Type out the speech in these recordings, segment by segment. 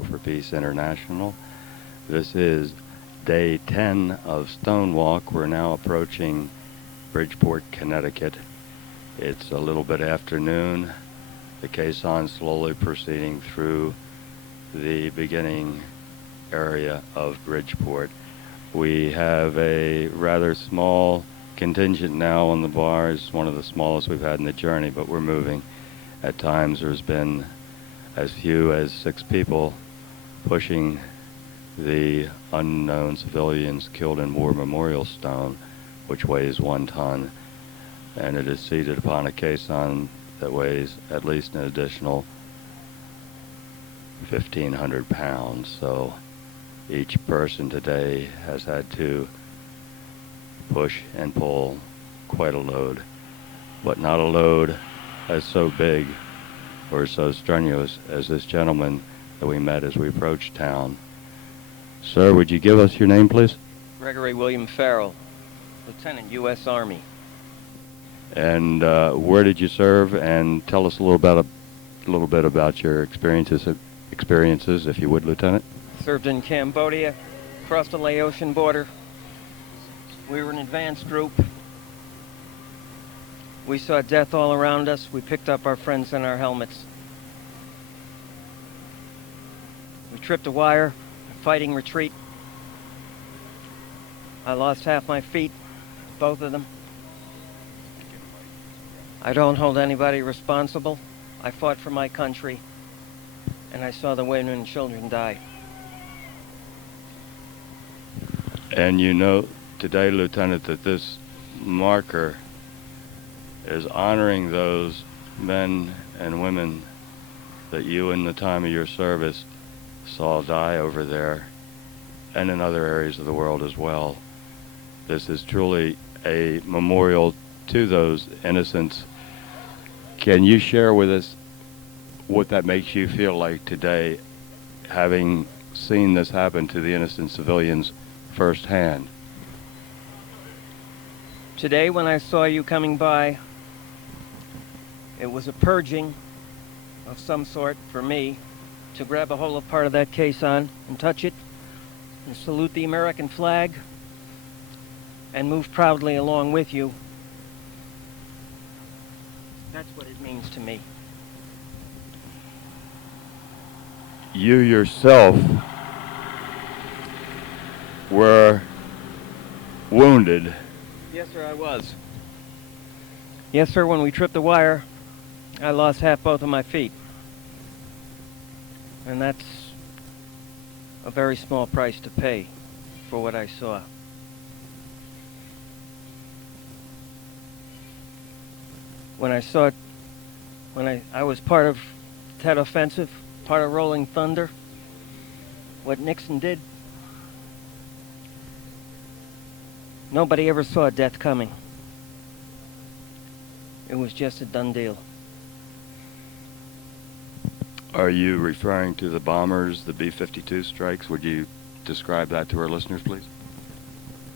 Radio for Peace International. This is day 10 of Stonewalk. We're now approaching Bridgeport, Connecticut. It's a little bit afternoon. The caisson slowly proceeding through the beginning area of Bridgeport. We have a rather small contingent now on the bars, one of the smallest we've had in the journey, but we're moving. At times there's been as few as 6 people pushing the unknown civilians killed in war memorial stone, which weighs 1 ton, and it is seated upon a caisson that weighs at least an additional 1,500 pounds. So each person today has had to push and pull quite a load, but not a load as so big or so strenuous as this gentleman that we met as we approached town. Sir, would you give us your name, please? Gregory William Farrell, Lieutenant, U.S. Army. And where did you serve? And tell us a little bit about your experiences, if you would, Lieutenant. Served in Cambodia, crossed the Laotian border. We were an advanced group. We saw death all around us. We picked up our friends in our helmets. We tripped a wire, a fighting retreat. I lost half my feet, both of them. I don't hold anybody responsible. I fought for my country, and I saw the women and children die. And you know today, Lieutenant, that this marker is honoring those men and women that you in the time of your service saw die over there and in other areas of the world as well. This is truly a memorial to those innocents. Can you share with us what that makes you feel like today, having seen this happen to the innocent civilians firsthand? Today, when I saw you coming by, it was a purging of some sort for me to grab a hold of part of that caisson and touch it and salute the American flag and move proudly along with you. That's what it means to me. You yourself were wounded. Yes, sir, I was. Yes, sir, when we tripped the wire, I lost both of my feet. And that's a very small price to pay for what I saw. When I saw it, I was part of that offensive, part of Rolling Thunder, what Nixon did, nobody ever saw death coming. It was just a done deal. Are you referring to the bombers, the B-52 strikes? Would you describe that to our listeners, please?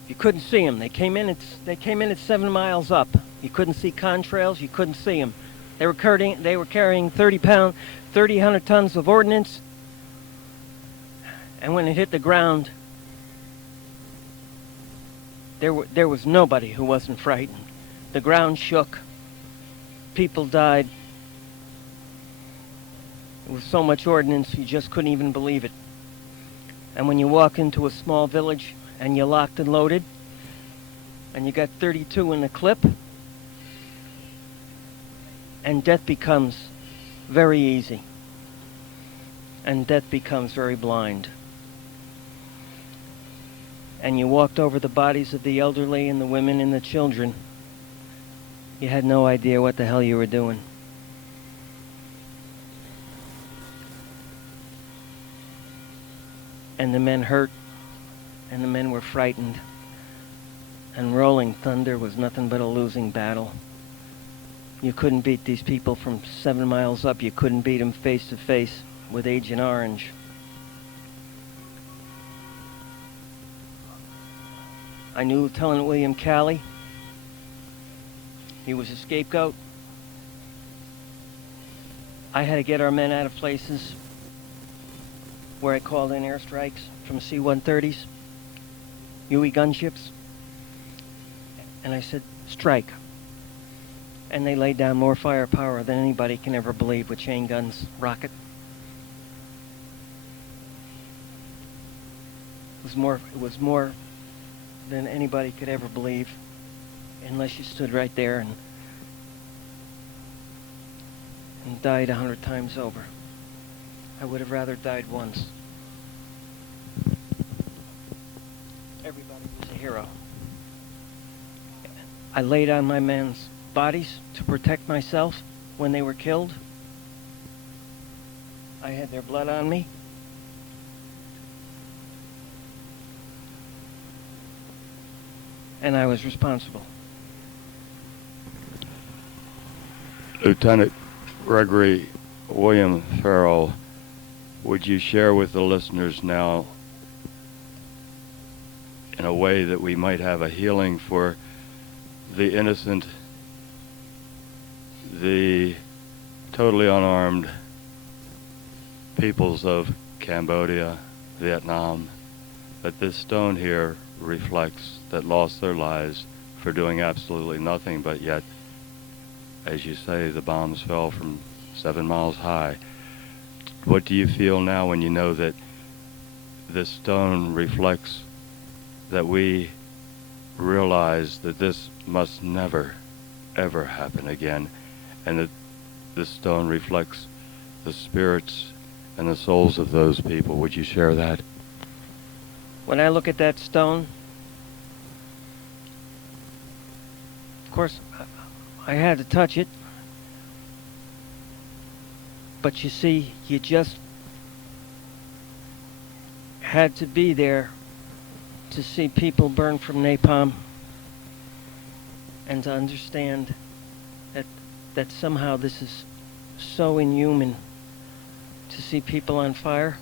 You couldn't see them. They came in at 7 miles up. You couldn't see contrails. You couldn't see them. They were carrying 3,000 tons of ordnance. And when it hit the ground, there was nobody who wasn't frightened. The ground shook. People died. It was so much ordnance, you just couldn't even believe it. And when you walk into a small village and you're locked and loaded, and you got 32 in the clip, and death becomes very easy. And death becomes very blind. And you walked over the bodies of the elderly and the women and the children. You had no idea what the hell you were doing. And the men hurt, and the men were frightened. And Rolling Thunder was nothing but a losing battle. You couldn't beat these people from 7 miles up. You couldn't beat them face to face with Agent Orange. I knew Lieutenant William Calley. He was a scapegoat. I had to get our men out of places where I called in airstrikes from C-130s, UE gunships. And I said, strike. And they laid down more firepower than anybody can ever believe with chain guns, rocket. It was more than anybody could ever believe, unless you stood right there and died 100 times over. I would have rather died once. Everybody was a hero. I laid on my men's bodies to protect myself when they were killed. I had their blood on me. And I was responsible. Lieutenant Gregory William Farrell, would you share with the listeners now, in a way that we might have a healing for the innocent, the totally unarmed peoples of Cambodia, Vietnam, that this stone here reflects, that lost their lives for doing absolutely nothing, but yet, as you say, the bombs fell from 7 miles high. What do you feel now when you know that this stone reflects, that we realize that this must never, ever happen again, and that this stone reflects the spirits and the souls of those people? Would you share that? When I look at that stone, of course, I had to touch it. But you see, you just had to be there to see people burn from napalm and to understand that somehow this is so inhuman, to see people on fire,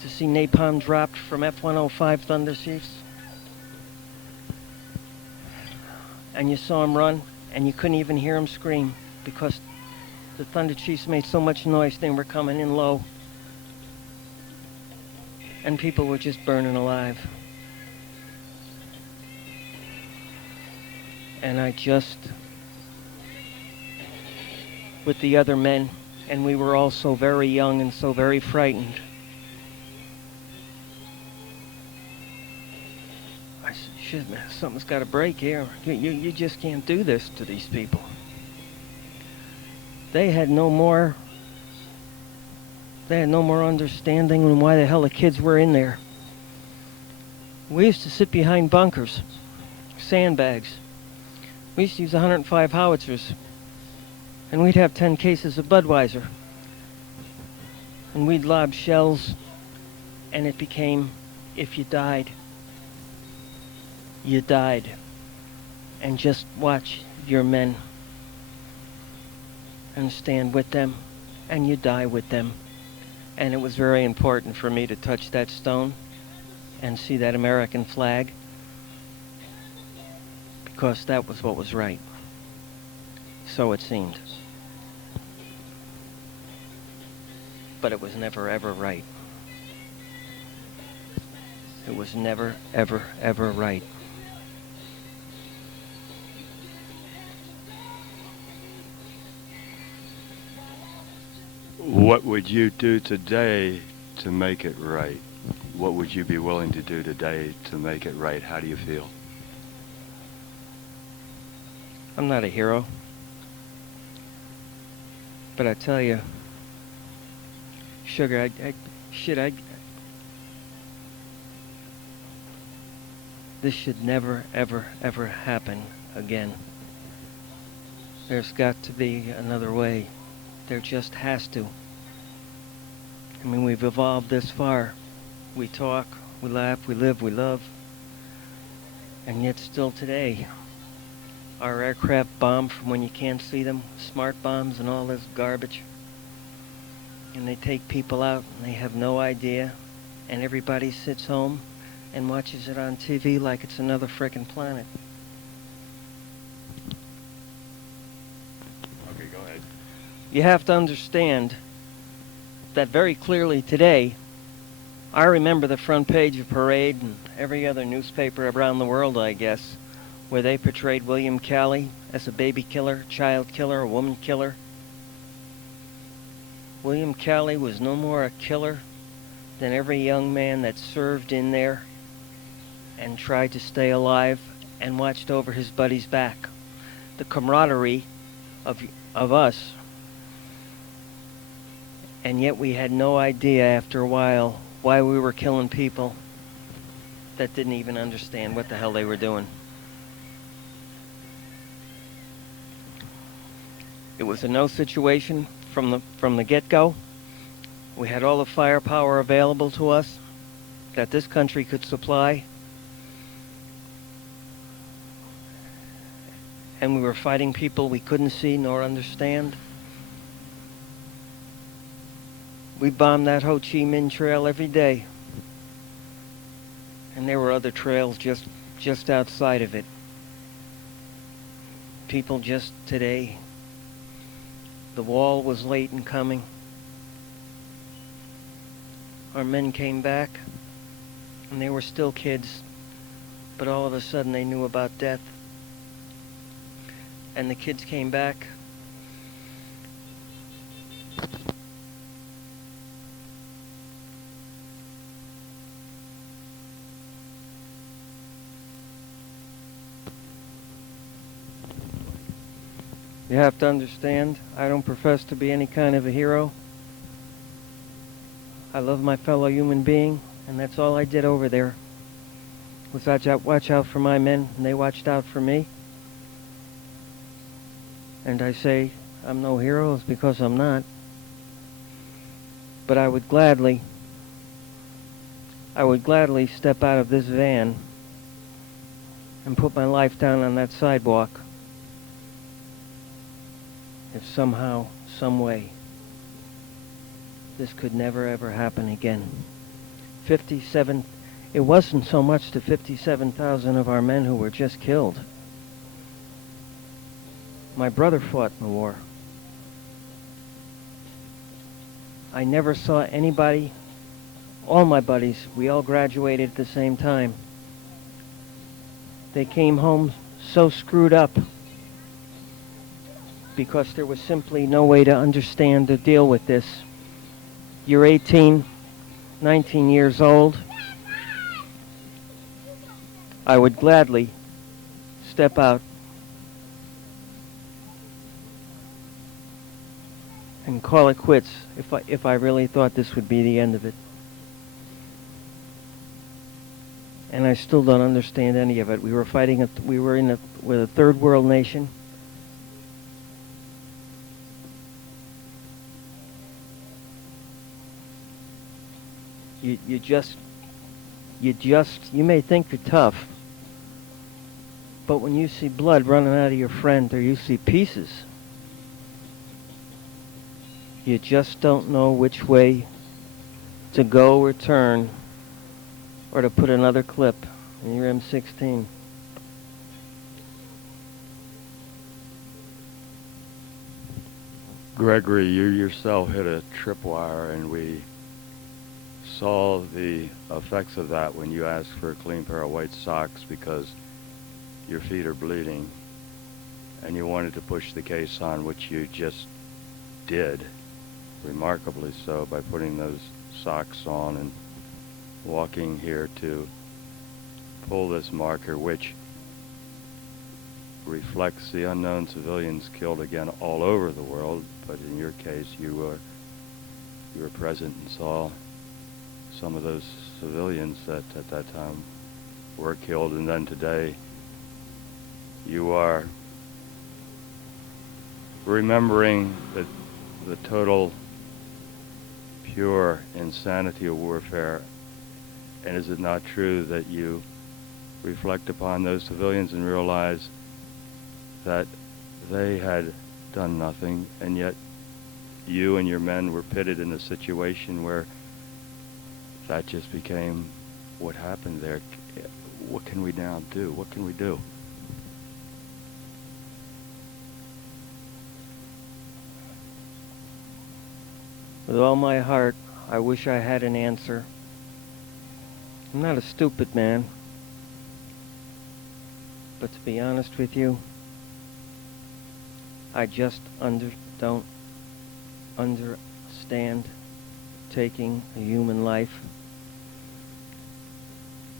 to see napalm dropped from F-105 Thunder Chiefs, and you saw them run, and you couldn't even hear them scream because the Thunder Chiefs made so much noise. They were coming in low, and people were just burning alive. And I just, with the other men, and we were all so very young and so very frightened, I said, shit, man, something's got to break here. You just can't do this to these people. They had no more understanding than why the hell the kids were in there. We used to sit behind bunkers, sandbags. We used to use 105 howitzers, and we'd have 10 cases of Budweiser. And we'd lob shells, and it became, if you died, you died. And just watch your men and stand with them, and you die with them. And it was very important for me to touch that stone and see that American flag, because that was what was right. So it seemed. But it was never, ever right. It was never, ever, ever right. What would you do today to make it right? What would you be willing to do today to make it right? How do you feel? I'm not a hero. But I tell you, Sugar, this should never, ever, ever happen again. There's got to be another way. There just has to. I mean, we've evolved this far. We talk, we laugh, we live, we love. And yet still today, our aircraft bomb from when you can't see them, smart bombs and all this garbage. And they take people out and they have no idea. And everybody sits home and watches it on TV like it's another frickin' planet. Okay, go ahead. You have to understand that very clearly today, I remember the front page of Parade and every other newspaper around the world, I guess, where they portrayed William Calley as a baby killer, child killer, a woman killer. William Calley was no more a killer than every young man that served in there and tried to stay alive and watched over his buddy's back. The camaraderie of us, and yet we had no idea after a while why we were killing people that didn't even understand what the hell they were doing. It was a no situation from the get-go. We had all the firepower available to us that this country could supply, and we were fighting people we couldn't see nor understand. We bombed that Ho Chi Minh Trail every day, and there were other trails just outside of it. People just today, the wall was late in coming. Our men came back, and they were still kids, but all of a sudden they knew about death. And the kids came back. You have to understand, I don't profess to be any kind of a hero. I love my fellow human being, and that's all I did over there. Was watch out for my men, and they watched out for me. And I say I'm no hero, it's because I'm not. But I would gladly step out of this van and put my life down on that sidewalk if somehow, some way, this could never ever happen again. 57, it wasn't so much the 57,000 of our men who were just killed. My brother fought in the war. I never saw anybody, all my buddies, we all graduated at the same time. They came home so screwed up because there was simply no way to understand or deal with this. You're 18, 19 years old. I would gladly step out and call it quits if I really thought this would be the end of it. And I still don't understand any of it. We were fighting, with a third world nation. You may think you're tough, but when you see blood running out of your friend or you see pieces, you just don't know which way to go or turn or to put another clip in your M16. Gregory, you yourself hit a tripwire, and we saw the effects of that when you asked for a clean pair of white socks because your feet are bleeding and you wanted to push the case on, which you just did, remarkably so, by putting those socks on and walking here to pull this marker, which reflects the unknown civilians killed again all over the world, but in your case you were present and saw some of those civilians that at that time were killed, and then today you are remembering the total pure insanity of warfare. And is it not true that you reflect upon those civilians and realize that they had done nothing, and yet you and your men were pitted in a situation where that just became what happened there? What can we now do? What can we do? With all my heart, I wish I had an answer. I'm not a stupid man. But to be honest with you, I just don't understand taking a human life.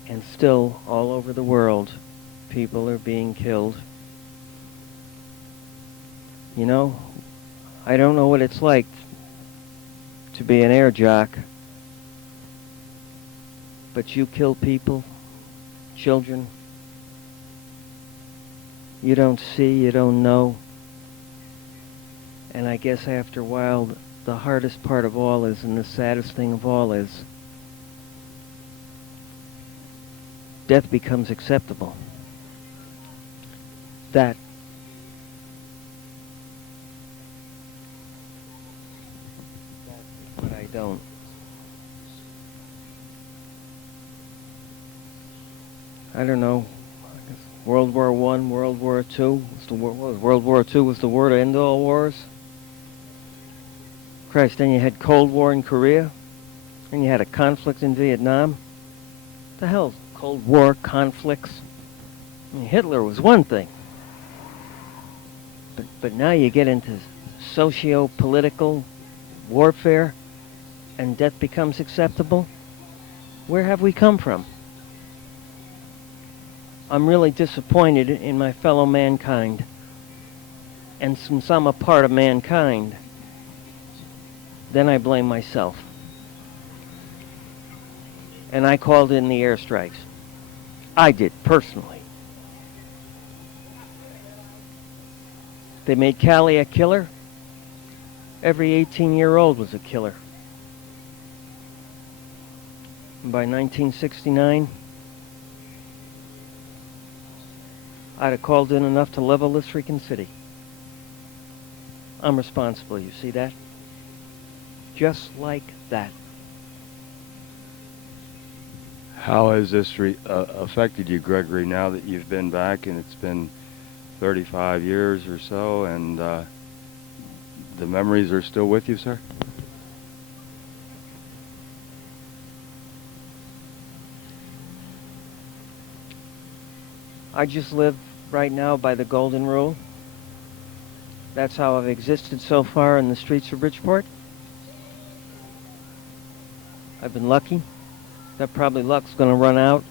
And still, all over the world, people are being killed. You know, I don't know what it's like to be an air jock, but you kill people, children. You don't see, you don't know. And I guess after a while, the hardest part of all is, and the saddest thing of all is, death becomes acceptable. That's what I don't. I don't know. World War I, World War II. World War II was the war to end all wars. Christ, then you had Cold War in Korea. Then you had a conflict in Vietnam. The hell, Cold War, conflicts. I mean, Hitler was one thing. But now you get into socio-political warfare and death becomes acceptable. Where have we come from? I'm really disappointed in my fellow mankind. And since I'm a part of mankind, then I blame myself. And I called in the airstrikes. I did, personally. They made Cali a killer. Every 18-year-old was a killer. And by 1969, I'd have called in enough to level this freaking city. I'm responsible, you see that? Just like that. How has this affected you, Gregory, now that you've been back and it's been 35 years or so, and the memories are still with you, sir? I just live right now by the golden rule. That's how I've existed so far in the streets of Bridgeport. I've been lucky. That probably luck's going to run out.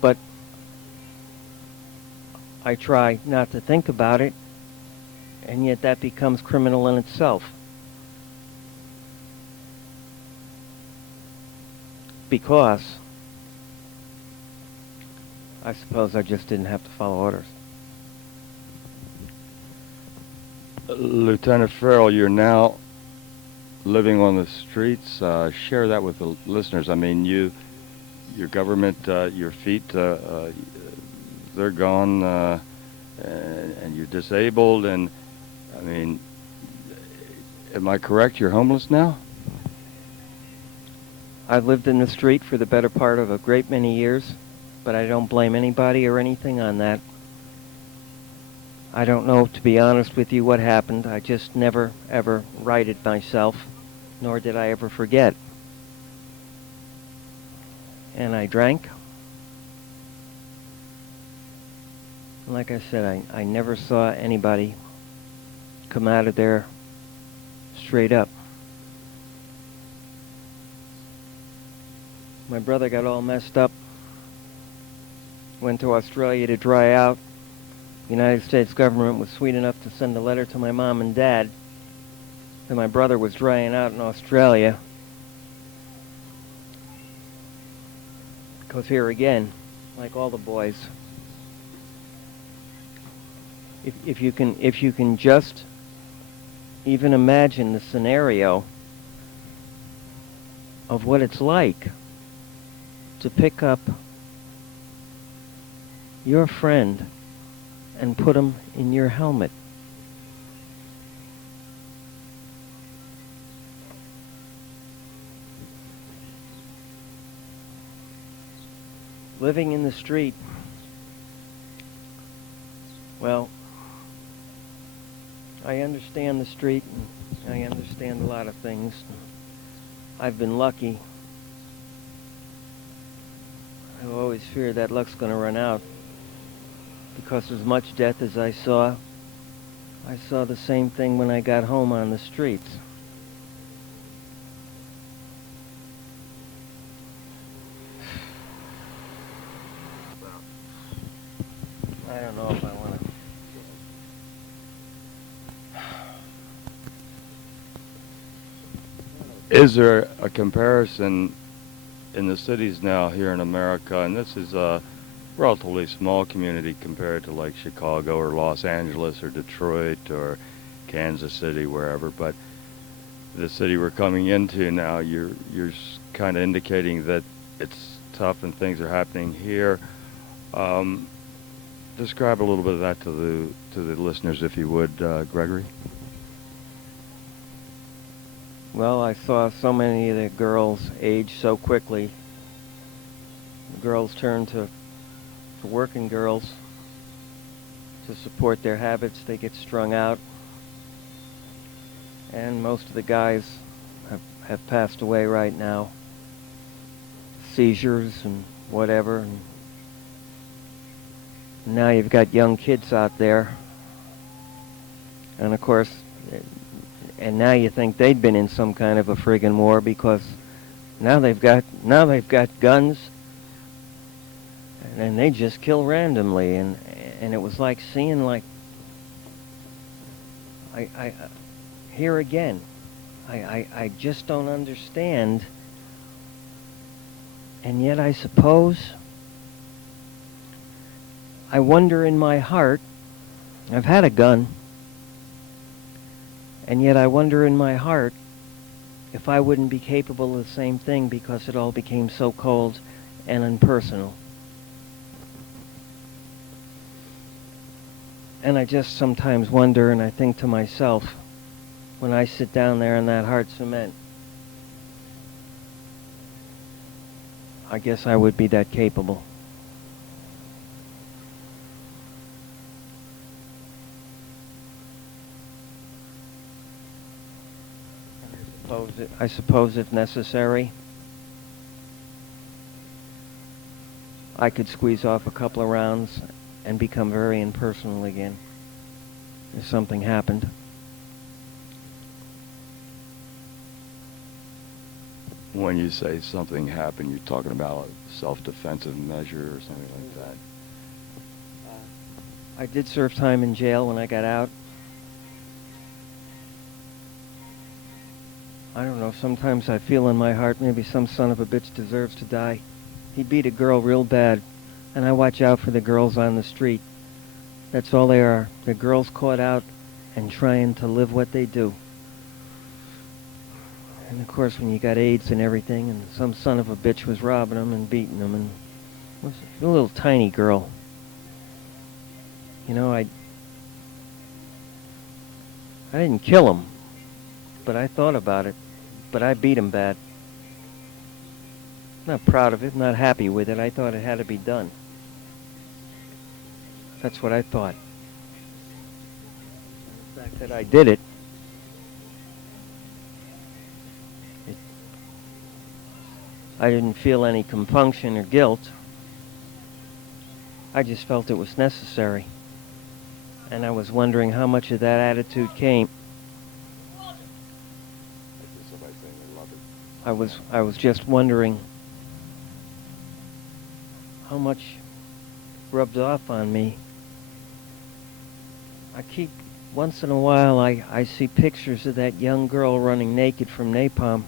But I try not to think about it, and yet that becomes criminal in itself. Because I suppose I just didn't have to follow orders. Lieutenant Farrell, you're now living on the streets. Share that with the listeners. I mean, your government, your feet, they're gone, and you're disabled. And I mean, am I correct? You're homeless now? I've lived in the street for the better part of a great many years, but I don't blame anybody or anything on that. I don't know, to be honest with you, what happened. I just never, ever righted myself, nor did I ever forget. And I drank. Like I said, I never saw anybody come out of there straight up. My brother got all messed up, went to Australia to dry out. The United States government was sweet enough to send a letter to my mom and dad that my brother was drying out in Australia. Because here again, like all the boys, if you can just even imagine the scenario of what it's like to pick up your friend and put him in your helmet. Living in the street, well, I understand the street, and I understand a lot of things. I've been lucky. I've always feared that luck's going to run out because as much death as I saw the same thing when I got home on the streets. I don't know if I want to. Is there a comparison in the cities now here in America, and this is a relatively small community compared to like Chicago or Los Angeles or Detroit or Kansas City, wherever, but the city we're coming into now, you're kind of indicating that it's tough and things are happening here. Um, Describe a little bit of that to the listeners, if you would, Gregory. Well, I saw so many of the girls age so quickly. The girls turn to working girls to support their habits. They get strung out. And most of the guys have passed away right now. Seizures and whatever. And now you've got young kids out there. And of course, and now you think they'd been in some kind of a friggin' war because now they've got guns and they just kill randomly, and it was like seeing like I here again. I just don't understand. And yet I suppose I wonder in my heart, I've had a gun, and yet I wonder in my heart if I wouldn't be capable of the same thing because it all became so cold and impersonal. And I just sometimes wonder, and I think to myself, when I sit down there in that hard cement, I guess I would be that capable. I suppose if necessary, I could squeeze off a couple of rounds and become very impersonal again if something happened. When you say something happened, you're talking about a self-defensive measure or something like that. I did serve time in jail when I got out. I don't know, sometimes I feel in my heart maybe some son of a bitch deserves to die. He beat a girl real bad, and I watch out for the girls on the street. That's all they are. They're girls caught out and trying to live what they do. And of course, when you got AIDS and everything, and some son of a bitch was robbing them and beating them, and it was a little tiny girl. You know, I didn't kill him, but I thought about it. But I beat him bad. Not proud of it, not happy with it. I thought it had to be done. That's what I thought. The fact that I did it, I didn't feel any compunction or guilt. I just felt it was necessary. And I was wondering how much of that attitude came. I was just wondering how much rubbed off on me. Once in a while, I see pictures of that young girl running naked from napalm.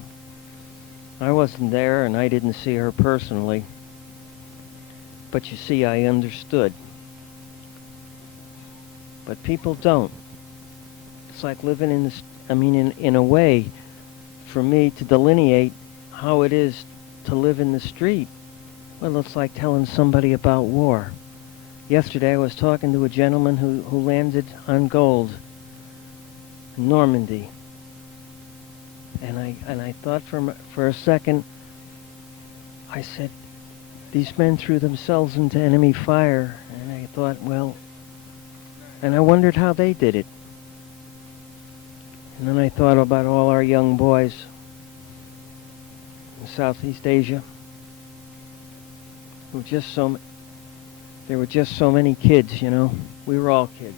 I wasn't there and I didn't see her personally. But you see, I understood. But people don't. It's like living in this, in a way, for me to delineate how it is to live in the street. Well, it's like telling somebody about war. Yesterday I was talking to a gentleman who landed on gold in Normandy. And I thought for a second, I said, these men threw themselves into enemy fire. And I thought, well, and I wondered how they did it. And then I thought about all our young boys Southeast Asia. There were just there were just so many kids, you know. We were all kids.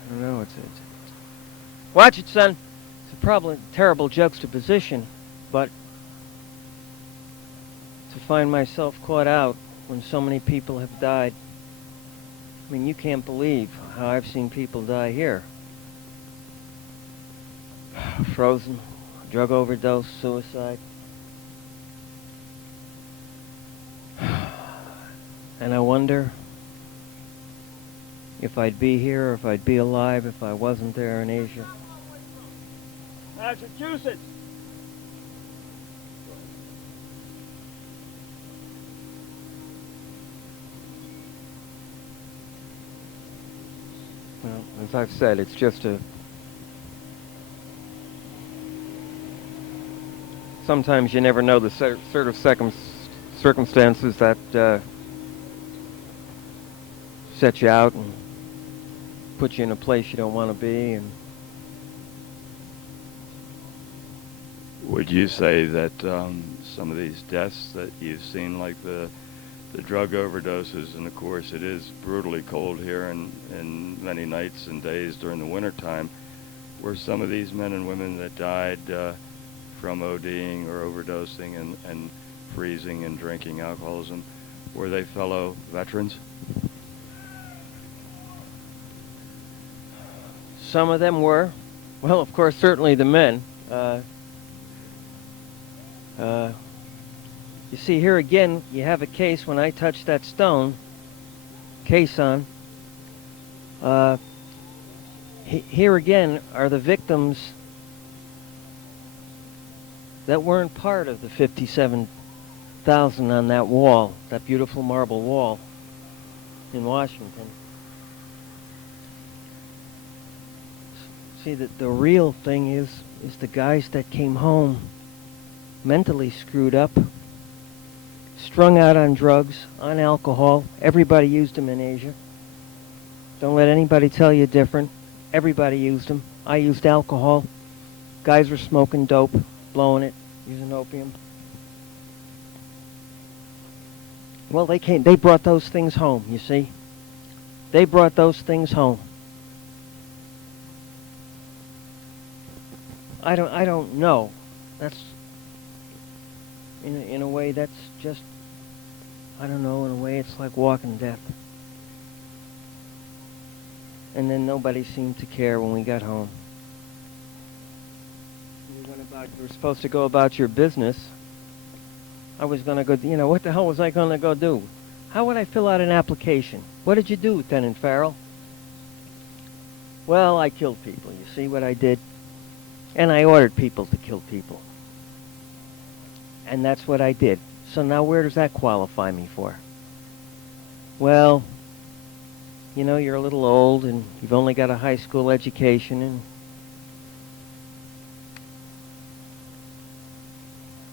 I don't know. Watch it, son. It's a probably terrible juxtaposition, but to find myself caught out when so many people have died. I mean, you can't believe how I've seen people die here. Frozen, drug overdose, suicide. And I wonder if I'd be here or if I'd be alive if I wasn't there in Asia. Massachusetts! Well, as I've said, it's just sometimes you never know the sort of circumstances that set you out and put you in a place you don't want to be. And would you say that some of these deaths that you've seen, like the drug overdoses, and of course it is brutally cold here and many nights and days during the wintertime, were some of these men and women that died from ODing or overdosing and freezing and drinking alcoholism, were they fellow veterans? some of them were. Well, of course, certainly the men. You see, here again, you have a case when I touched that stone, case on. Here again are the victims that weren't part of the 57,000 on that wall, that beautiful marble wall in Washington. See, the real thing is the guys that came home mentally screwed up, strung out on drugs, on alcohol. Everybody used them in Asia. Don't let anybody tell you different. Everybody used them. I used alcohol. Guys were smoking dope, blowing it, using opium. Well, they brought those things home, you see. They brought those things home. I don't know. That's in a way that's just, I don't know, in a way it's like walking death. And then nobody seemed to care when we got home. You were supposed to go about your business. I was going to go, what the hell was I going to go do? How would I fill out an application? What did you do, Lieutenant Farrell? Well, I killed people. You see what I did? And I ordered people to kill people. And that's what I did. So now where does that qualify me for? Well, you're a little old and you've only got a high school education, and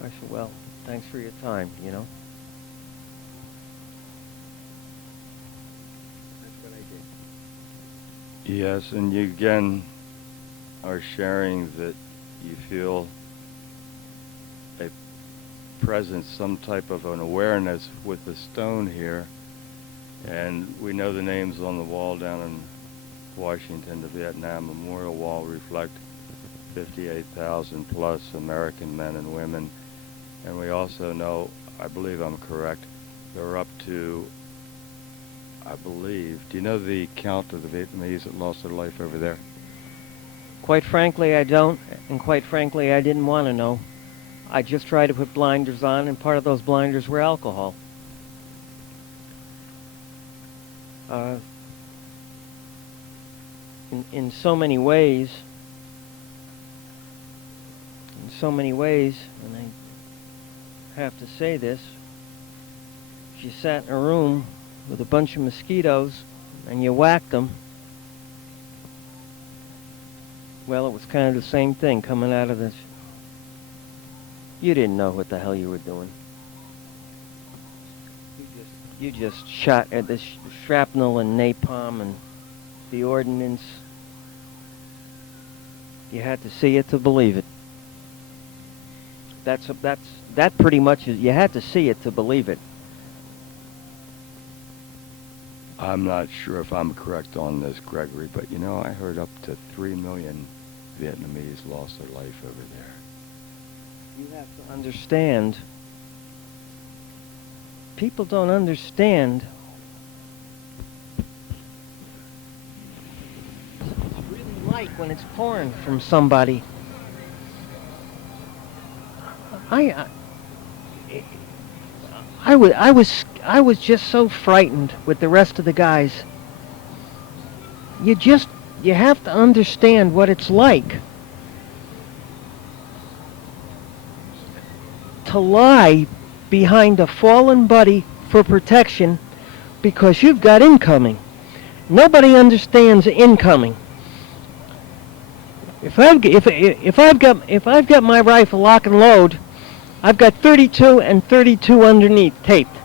I said, well, thanks for your time, That's what I did. Yes, and you again are sharing that you feel a presence, some type of an awareness with the stone here. And we know the names on the wall down in Washington, the Vietnam Memorial Wall, reflect 58,000 plus American men and women. And we also know, I believe I'm correct, they're up to, do you know the count of the Vietnamese that lost their life over there? Quite frankly, I don't, and quite frankly, I didn't want to know. I just tried to put blinders on, and part of those blinders were alcohol. In so many ways, and I have to say this, if you sat in a room with a bunch of mosquitoes and you whacked them, well, it was kind of the same thing coming out of this. You didn't know what the hell you were doing. You just shot at the shrapnel and napalm and the ordnance. You had to see it to believe it. That pretty much is. You had to see it to believe it. I'm not sure if I'm correct on this, Gregory, but you know, I heard up to 3 million Vietnamese lost their life over there. You have to understand. People don't understand. It's really like when it's pouring from somebody. I was just so frightened with the rest of the guys. You have to understand what it's like to lie behind a fallen buddy for protection because you've got incoming. Nobody understands incoming. If I've got my rifle lock and load, I've got 32 and 32 underneath taped.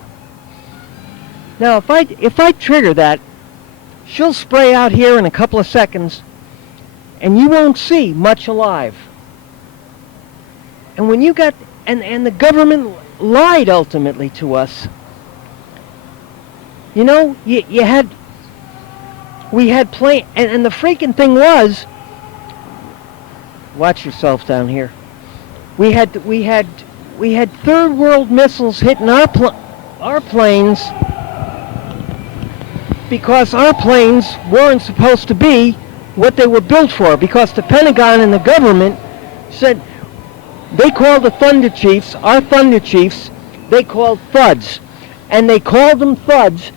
Now if I trigger that, she'll spray out here in a couple of seconds and you won't see much alive. And when you got and the government lied ultimately to us. You know, we had plane and the freaking thing was, watch yourself down here. We had third world missiles hitting our planes because our planes weren't supposed to be what they were built for, because the Pentagon and the government said they called the Thunder Chiefs, our Thunder Chiefs, they called thuds. And they called them thuds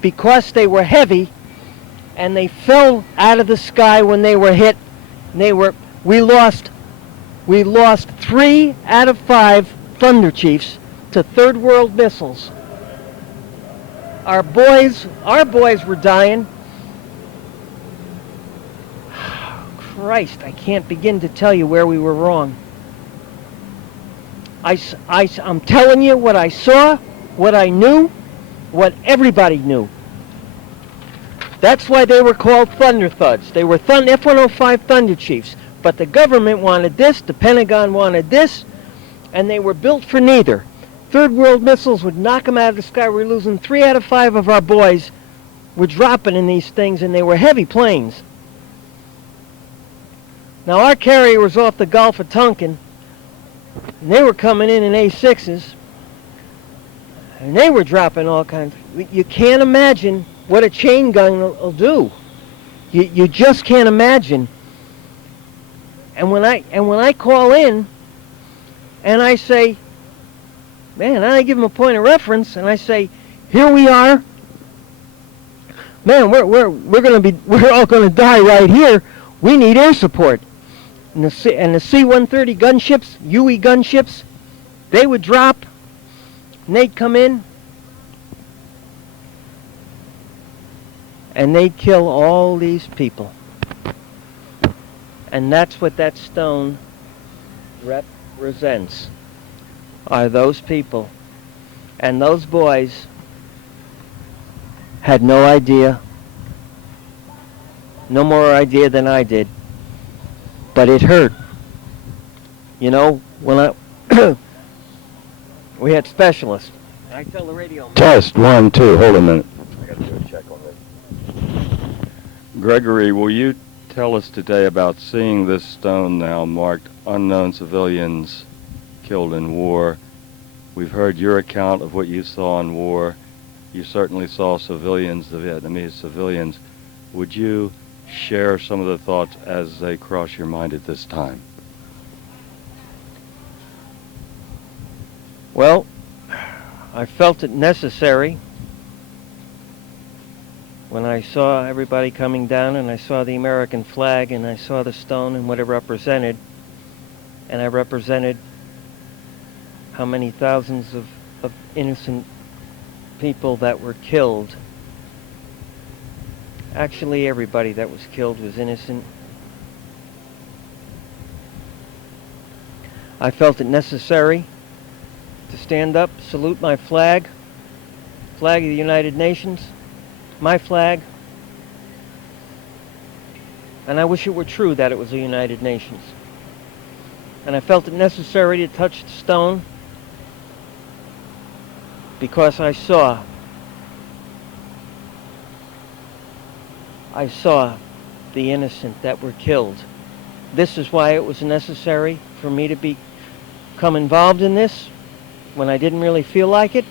because they were heavy and they fell out of the sky when they were hit. We lost 3 out of 5 Thunder Chiefs to third world missiles. Our boys were dying. Christ, I can't begin to tell you where we were wrong. I'm telling you what I saw, what I knew, what everybody knew. That's why they were called Thunder Thuds. They were F-105 Thunder Chiefs. But the government wanted this, the Pentagon wanted this, and they were built for neither. Third world missiles would knock them out of the sky. We were losing 3 out of 5 of our boys were dropping in these things, and they were heavy planes. Now our carrier was off the Gulf of Tonkin, and they were coming in A6s, and they were dropping all kinds. You can't imagine what a chain gun will do. You just can't imagine. And when I call in, and I say, man, I give them a point of reference, and I say, here we are. Man, we're all gonna die right here. We need air support. And the C-130 gunships, UE gunships, they would drop, and they'd come in, and they'd kill all these people. And that's what that stone represents, are those people. And those boys had no idea, no more idea than I did. But it hurt. You know, when we had specialists. I tell the radio man. Test 1, 2. Hold a minute. I got to do a check on this. Gregory, will you tell us today about seeing this stone now marked unknown civilians killed in war? We've heard your account of what you saw in war. You certainly saw civilians, the Vietnamese civilians. Would you share some of the thoughts as they cross your mind at this time? Well, I felt it necessary when I saw everybody coming down, and I saw the American flag, and I saw the stone and what it represented, and I represented how many thousands of innocent people that were killed. Actually, everybody that was killed was innocent. I felt it necessary to stand up, salute my flag, flag of the United Nations, my flag, and I wish it were true that it was the United Nations. And I felt it necessary to touch the stone because I saw the innocent that were killed. This is why it was necessary for me to become involved in this when I didn't really feel like it.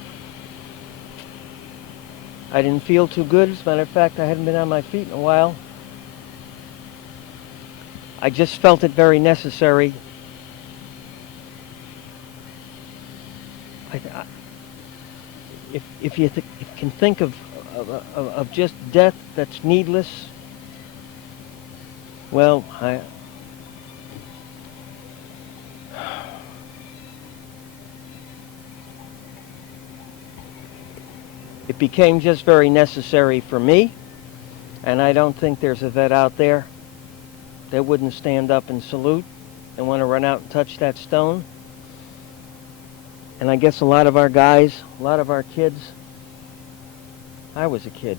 I didn't feel too good. As a matter of fact, I hadn't been on my feet in a while. I just felt it very necessary. If you can think of just death that's needless, well, it became just very necessary for me, and I don't think there's a vet out there that wouldn't stand up and salute and want to run out and touch that stone. And I guess a lot of our guys, a lot of our kids, I was a kid.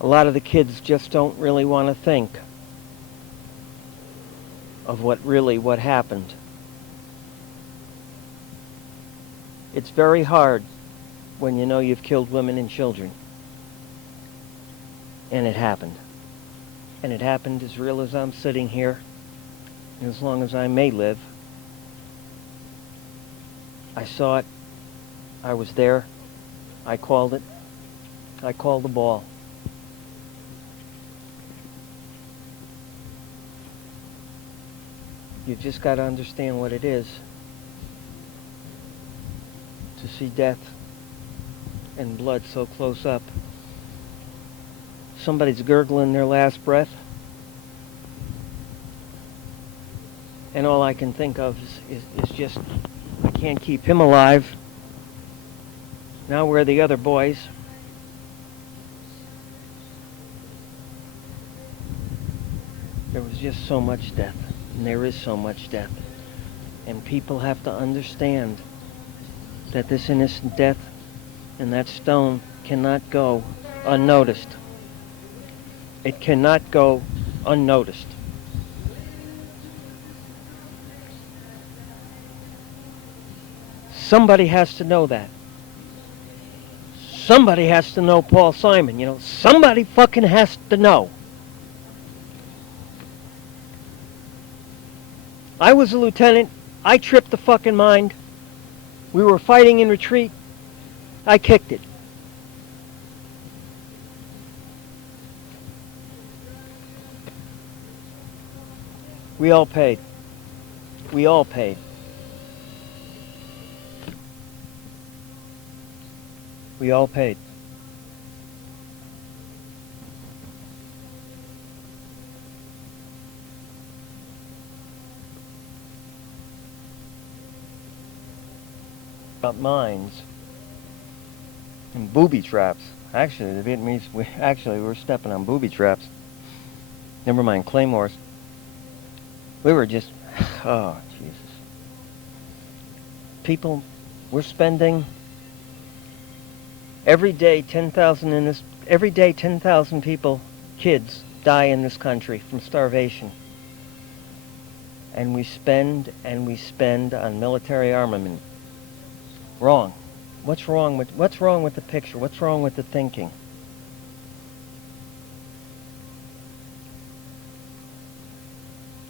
A lot of the kids just don't really want to think of what happened. It's very hard when you know you've killed women and children. And it happened. And it happened as real as I'm sitting here, and as long as I may live. I saw it. I was there. I called it. I called the ball. You've just got to understand what it is to see death and blood so close up. Somebody's gurgling their last breath, and all I can think of is just, I can't keep him alive. Now where are the other boys? There was just so much death, and there is so much death. And people have to understand that this innocent death and that stone cannot go unnoticed. It cannot go unnoticed. Somebody has to know that. Somebody has to know Paul Simon, you know. Somebody fucking has to know. I was a lieutenant. I tripped the fucking mind. We were fighting in retreat. I kicked it. We all paid. We all paid. We all paid. About mines and booby traps. Actually, the Vietnamese, we were stepping on booby traps. Never mind claymores. We were just, oh, Jesus. People, we're spending every day 10,000 people, kids, die in this country from starvation. And we spend on military armament. Wrong. What's wrong with the picture? What's wrong with the thinking?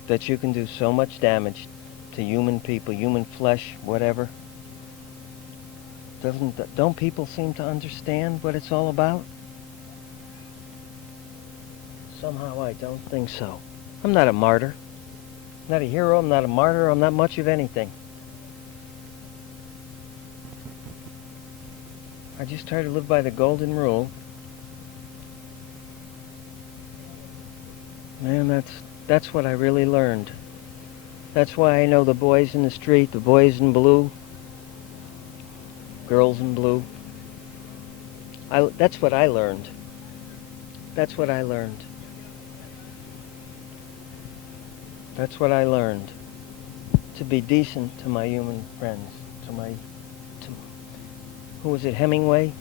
That you can do so much damage to human people, human flesh, whatever. Don't people seem to understand what it's all about? Somehow I don't think so. I'm not a martyr. I'm not a hero, I'm not a martyr, I'm not much of anything. I just try to live by the golden rule. Man, that's what I really learned. That's why I know the boys in the street, the boys in blue, girls in blue. That's what I learned. That's what I learned. That's what I learned. To be decent to my human friends, to who was it, Hemingway?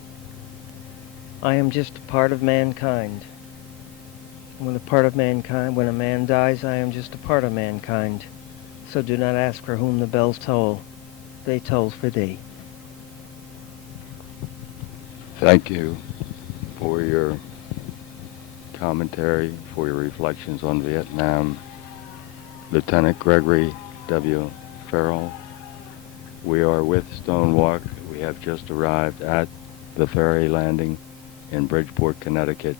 I am just a part of mankind. When a man dies, I am just a part of mankind. So do not ask for whom the bells toll. They toll for thee. Thank you for your commentary, for your reflections on Vietnam. Lieutenant Gregory W. Farrell. We are with Stonewalk. We have just arrived at the ferry landing in Bridgeport, Connecticut.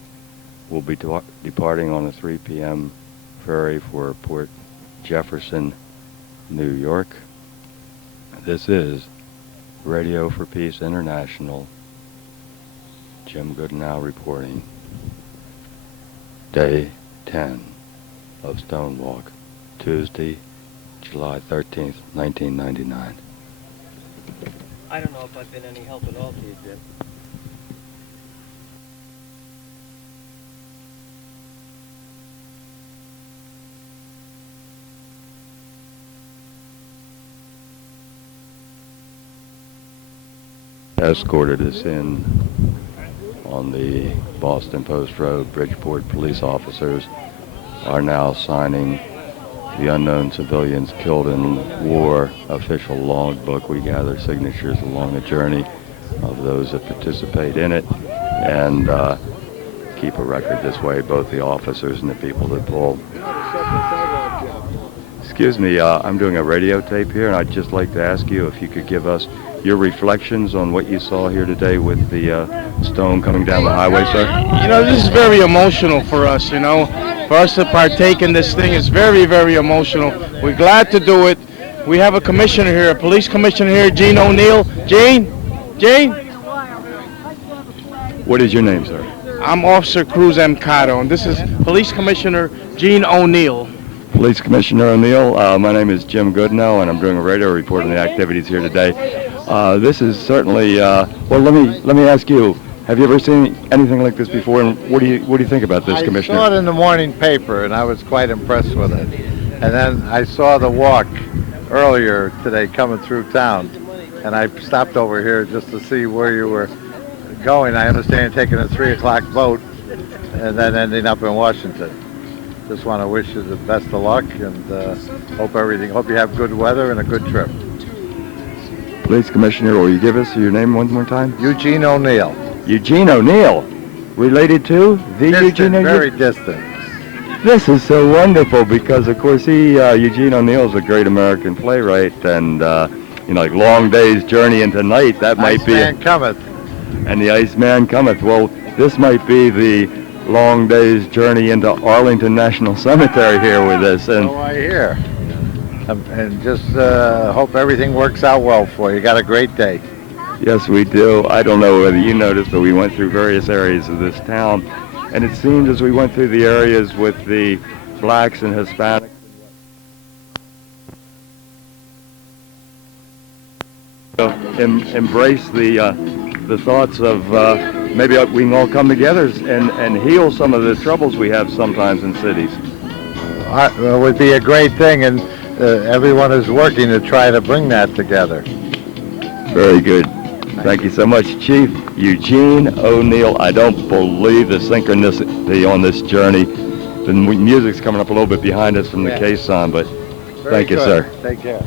We'll be departing on a 3 p.m. ferry for Port Jefferson, New York. This is Radio for Peace International. Jim Goodnow reporting. Day 10 of Stonewalk, Tuesday, July 13th, 1999. I don't know if I've been any help at all to you, Jim. Escorted us in on the Boston Post Road. Bridgeport police officers are now signing the unknown civilians killed in war official logbook. We gather signatures along the journey of those that participate in it and keep a record this way, both the officers and the people that pull. Excuse me, I'm doing a radio tape here, and I'd just like to ask you if you could give us your reflections on what you saw here today with the stone coming down the highway, sir. You know, this is very emotional for us, you know. For us to partake in this thing is very, very emotional. We're glad to do it. We have a commissioner here, a police commissioner here, Gene O'Neill. Gene? What is your name, sir? I'm Officer Cruz M. Cotto, and this is Police Commissioner Gene O'Neill. Police Commissioner O'Neill, my name is Jim Goodnow, and I'm doing a radio report on the activities here today. This is certainly, well, let me ask you, have you ever seen anything like this before, and what do you think about this, Commissioner? I saw it in the morning paper, and I was quite impressed with it. And then I saw the walk earlier today coming through town, and I stopped over here just to see where you were going. I understand you're taking a 3 o'clock boat and then ending up in Washington. Just want to wish you the best of luck, and hope you have good weather and a good trip. Police Commissioner, will you give us your name one more time? Eugene O'Neill. Eugene O'Neill, related to the Distant, Eugene O'Neill? very distant. This is so wonderful because, of course, Eugene O'Neill is a great American playwright, and like Long Day's Journey into Night, that might be. Iceman Cometh. And the Iceman Cometh. Well, this might be the Long Day's Journey into Arlington National Cemetery here with us. And So I hear. And just hope everything works out well for you. You got a great day. yes, we do. I don't know whether you noticed, but we went through various areas of this town, and it seemed as we went through the areas with the blacks and Hispanics, embrace the thoughts of maybe we can all come together and heal some of the troubles we have sometimes in cities. It would be a great thing, and everyone is working to try to bring that together. Very good. Thank you so much, Chief Eugene O'Neill. I don't believe the synchronicity on this journey. The music's coming up a little bit behind us from the caisson, but thank you, Very sir. good. Take care.